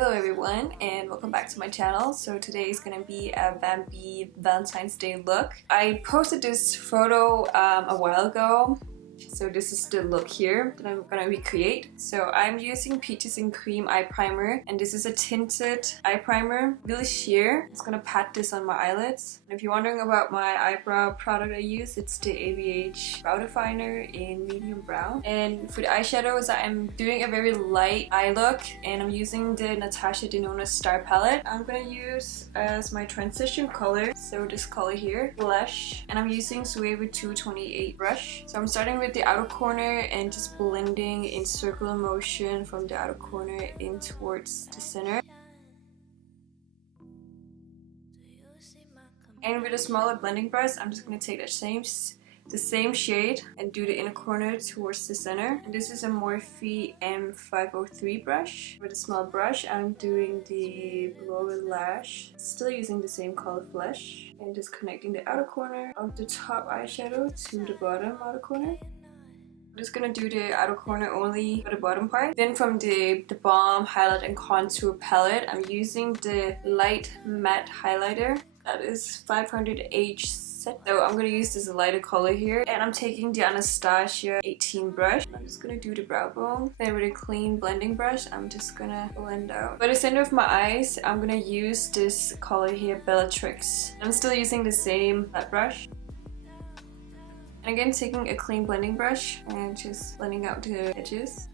Hello everyone and welcome back to my channel. So today is gonna be a Vampy Valentine's Day look. I posted this photo a while ago. So this is the look here that I'm gonna recreate. So I'm using Peaches and Cream eye primer, and this is a tinted eye primer, really sheer. I'm just gonna pat this on my eyelids. And if you're wondering about my eyebrow product I use, it's the ABH Brow Definer in medium brown. And for the eyeshadows, I'm doing a very light eye look, and I'm using the Natasha Denona Star Palette. I'm gonna use as my transition color, so this color here, blush, and I'm using Suave 228 brush. So I'm starting with the outer corner and just blending in circular motion from the outer corner in towards the center. And with a smaller blending brush, I'm just going to take the same shade and do the inner corner towards the center. And this is a Morphe M503 brush. With a small brush, I'm doing the lower lash, still using the same color flesh, and just connecting the outer corner of the top eyeshadow to the bottom outer corner. I'm just gonna do the outer corner only for the bottom part. Then from the Balm Highlight and Contour palette, I'm using the light matte highlighter. That is 500H set. So I'm gonna use this lighter color here. And I'm taking the Anastasia 18 brush. I'm just gonna do the brow bone. Then with a clean blending brush, I'm just gonna blend out. For the center of my eyes, I'm gonna use this color here, Bellatrix. I'm still using the same flat brush. And again, taking a clean blending brush and just blending out the edges.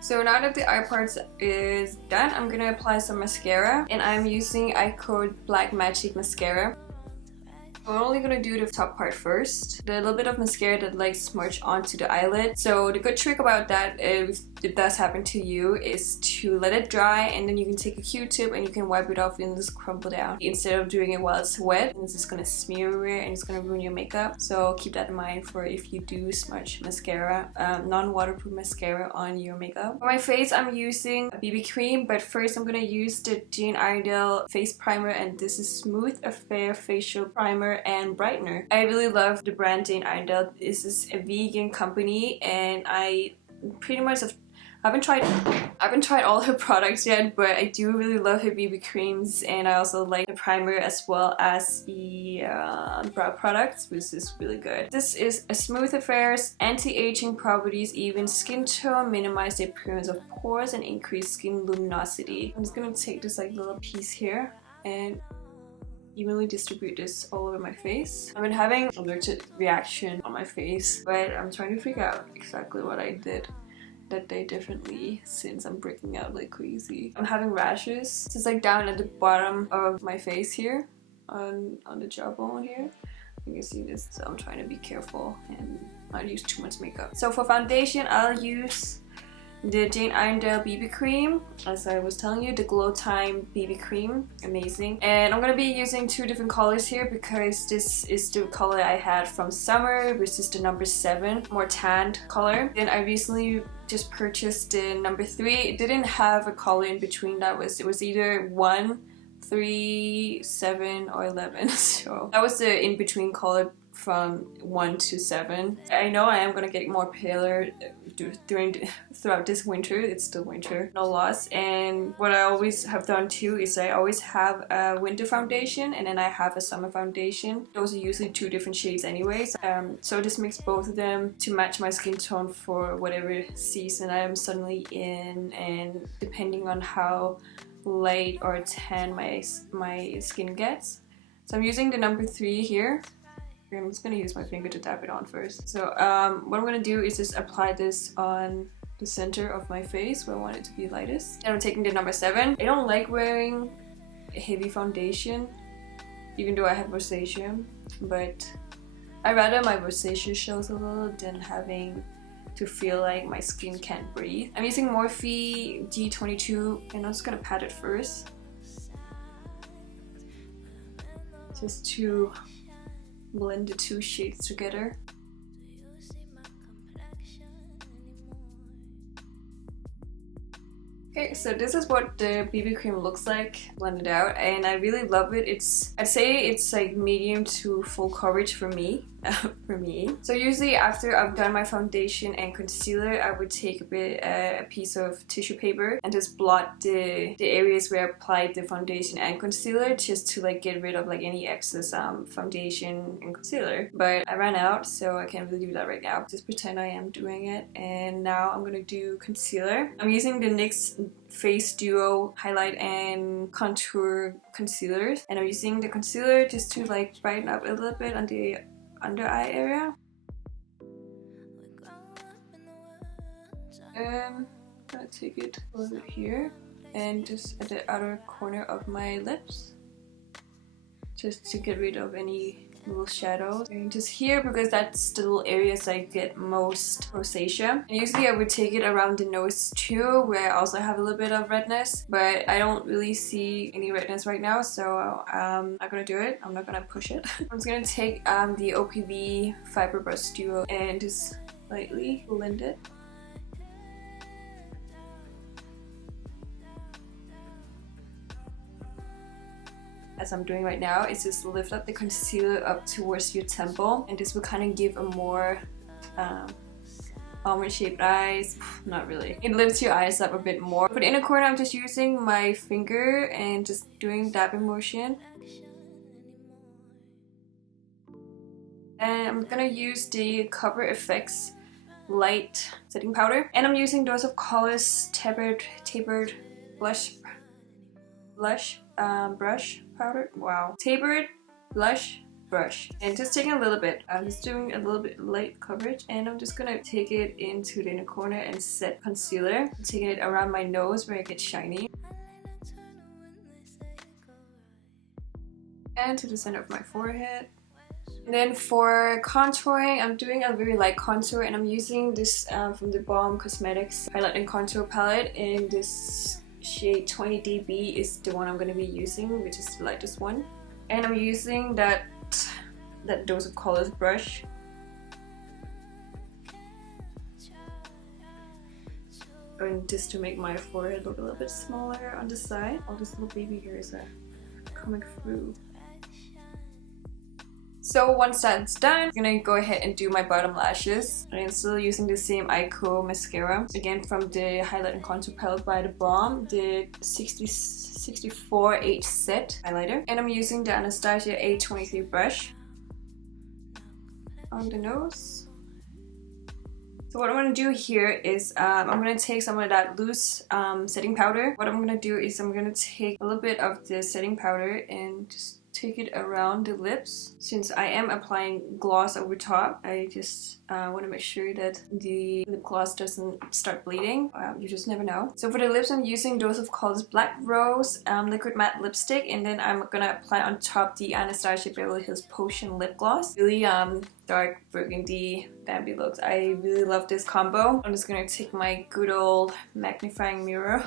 So now that the eye part is done, I'm gonna apply some mascara, and I'm using Eyeko Black Magic Mascara. I'm only gonna do the top part first. The little bit of mascara that like smudge onto the eyelid. So the good trick about that, if it does happen to you, is to let it dry, and then you can take a Q-tip and you can wipe it off and just crumble down. Instead of doing it while it's wet, it's just gonna smear everywhere and it's gonna ruin your makeup. So keep that in mind for if you do smudge mascara, non-waterproof mascara on your makeup. For my face, I'm using a BB cream, but first I'm gonna use the Jane Iredale face primer, and this is Smooth Affair Facial Primer and Brightener. I really love the brand Jane Iredale. This is a vegan company, and I pretty much I haven't tried all her products yet, but I do really love her BB creams, and I also like the primer as well as the brow products, which is really good. This is a Smooth Affairs anti-aging properties, even skin tone, minimize the appearance of pores, and increase skin luminosity. I'm just gonna take this like little piece here and evenly distribute this all over my face. I've been having an allergic reaction on my face, but I'm trying to figure out exactly what I did that day differently since I'm breaking out like crazy. I'm having rashes. It's like down at the bottom of my face here, on the jawbone here. You can see this, so I'm trying to be careful and not use too much makeup. So for foundation, I'll use the Jane Iredale BB cream, as I was telling you, the Glow Time BB cream, amazing. And I'm gonna be using two different colors here because this is the color I had from summer, which is the number 7, more tanned color. Then I recently just purchased the number 3. It didn't have a color in between. It was either 1, 3, 7, or 11. So that was the in between color from 1 to 7. I know I am gonna get more paler throughout this winter. It's still winter, no loss. And what I always have done too is I always have a winter foundation and then I have a summer foundation. Those are usually 2 different shades anyways. So just mix both of them to match my skin tone for whatever season I am suddenly in, and depending on how light or tan my skin gets. So I'm using the number 3 here. I'm just gonna use my finger to tap it on first. So what I'm gonna do is just apply this on the center of my face where I want it to be lightest. And I'm taking the number 7. I don't like wearing a heavy foundation, even though I have rosacea, but I rather my rosacea shows a little than having to feel like my skin can't breathe. I'm using Morphe G22, and I'm just gonna pat it first, just to blend the 2 shades together. Okay, so this is what the BB cream looks like blended out, and I really love it. I'd say it's like medium to full coverage for me. So usually after I've done my foundation and concealer, I would take a piece of tissue paper and just blot the areas where I applied the foundation and concealer, just to like get rid of like any excess foundation and concealer. But I ran out, so I can't really do that right now. Just pretend I am doing it. And now I'm gonna do concealer. I'm using the NYX Face Duo Highlight and Contour concealers, and I'm using the concealer just to like brighten up a little bit on the under eye area. I'm gonna take it a little bit here and just at the outer corner of my lips, just to get rid of any little shadows. And just here, because that's the little areas I get most rosacea. And usually I would take it around the nose too, where I also have a little bit of redness, but I don't really see any redness right now, so I'm not gonna do it. I'm not gonna push it. I'm just gonna take the OPV Fiber Brush Duo and just lightly blend it. As I'm doing right now, is just lift up the concealer up towards your temple, and this will kind of give a more almond shaped eyes. Not really. It lifts your eyes up a bit more. For the inner corner, I'm just using my finger and just doing dabbing motion. And I'm gonna use the Cover FX light setting powder, and I'm using Dose of Colors tapered blush brush powder. Wow. Tapered blush brush, and just taking a little bit. I'm just doing a little bit light coverage, and I'm just gonna take it into the inner corner and set concealer. I'm taking it around my nose where it gets shiny, and to the center of my forehead. And then for contouring, I'm doing a very light contour, and I'm using this from the Balm Cosmetics Highlight and Contour Palette, and this shade 20 dB is the one I'm going to be using, which is the lightest one. And I'm using that Dose of Colors brush. And just to make my forehead look a little bit smaller on the side. All this little baby hairs are coming through. So once that's done, I'm gonna go ahead and do my bottom lashes. And I'm still using the same Eyeko Mascara, again from the Highlight and Contour Palette by the Balm, the 64H Set Highlighter. And I'm using the Anastasia A23 brush on the nose. So what I'm going to do here is I'm going to take some of that loose setting powder. What I'm going to do is I'm going to take a little bit of the setting powder and just take it around the lips. Since I am applying gloss over top, I just want to make sure that the lip gloss doesn't start bleeding. You just never know. So for the lips, I'm using Dose of Colors Black Rose Liquid Matte Lipstick, and then I'm gonna apply on top the Anastasia Beverly Hills Potion Lip Gloss. Really dark burgundy vampy looks. I really love this combo. I'm just gonna take my good old magnifying mirror.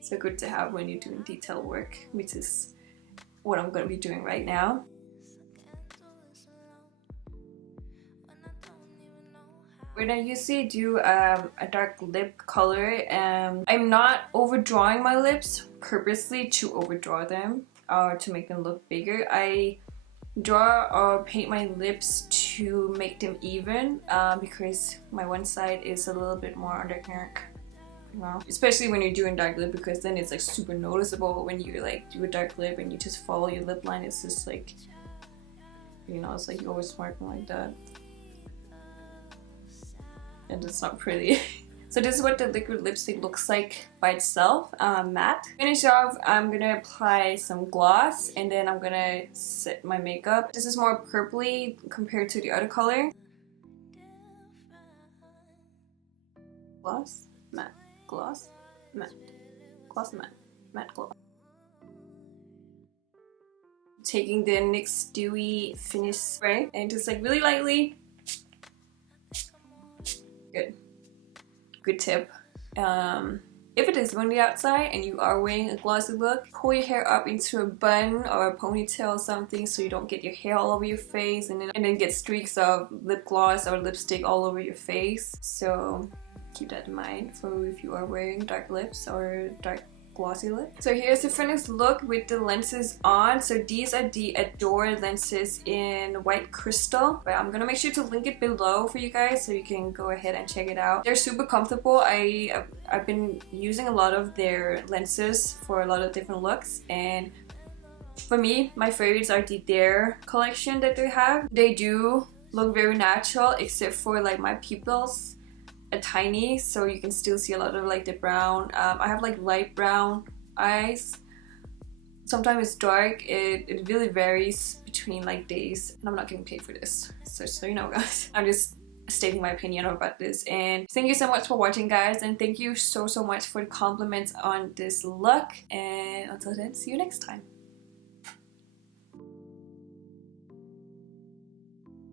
So good to have when you're doing detail work, which is what I'm gonna be doing right now. When I usually do a dark lip color, I'm not overdrawing my lips purposely to overdraw them or to make them look bigger. I draw or paint my lips to make them even because my one side is a little bit more undercurrent. Especially when you're doing dark lip, because then it's like super noticeable when you like do a dark lip and you just follow your lip line. It's just like, you know, it's like you're always smirking like that, and it's not pretty. So this is what the liquid lipstick looks like by itself, matte. Finish off, I'm gonna apply some gloss, and then I'm gonna set my makeup. This is more purpley compared to the other color. Gloss, matte. Gloss, matte, gloss, matte, matte gloss. Taking the NYX Dewy Finish Spray and just like really lightly. Good tip. If it is windy outside and you are wearing a glossy look, pull your hair up into a bun or a ponytail or something so you don't get your hair all over your face and then get streaks of lip gloss or lipstick all over your face. So keep that in mind for if you are wearing dark lips or dark glossy lip. So here's the finished look with the lenses on. So these are the Adore lenses in white crystal, but I'm gonna make sure to link it below for you guys so you can go ahead and check it out. They're super comfortable. I've been using a lot of their lenses for a lot of different looks, and for me, my favorites are the Dare collection that they have. They do look very natural, except for like my pupils are tiny, so you can still see a lot of like the brown. I have like light brown eyes. Sometimes it's dark. It really varies between like days, and I'm not getting paid for this, so you know, guys. I'm just stating my opinion about this, and thank you so much for watching, guys, and thank you so much for the compliments on this look, and until then, see you next time.